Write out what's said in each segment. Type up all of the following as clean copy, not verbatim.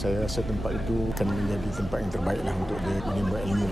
saya rasa tempat itu akan menjadi tempat yang terbaiklah untuk dia menimba ilmu.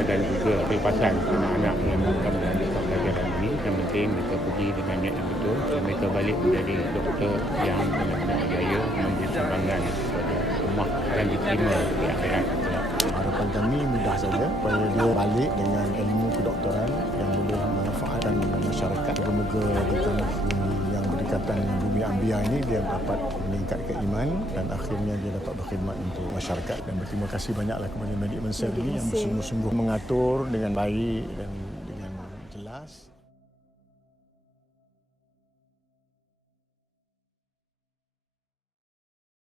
Dan juga kelepasan anak-anak yang akan melanjutkan pelajaran ini. Yang penting mereka pergi dengan niat yang betul dan mereka balik menjadi doktor yang benar-benar berjaya memberi sumbangan kepada ummah dan diterima di akhirat. Harapan kami mudah saja supaya dia balik dengan ilmu kedoktoran yang boleh memanfaatkan masyarakat. Semoga di tanah bumi yang berdekatan dengan bumi Ambia ini dia dapat meningkatkan iman dan akhirnya dia dapat berkhidmat untuk masyarakat. Dan berterima kasih banyaklah kepada Medik Mensah ini yang bersungguh-sungguh mengatur dengan baik dan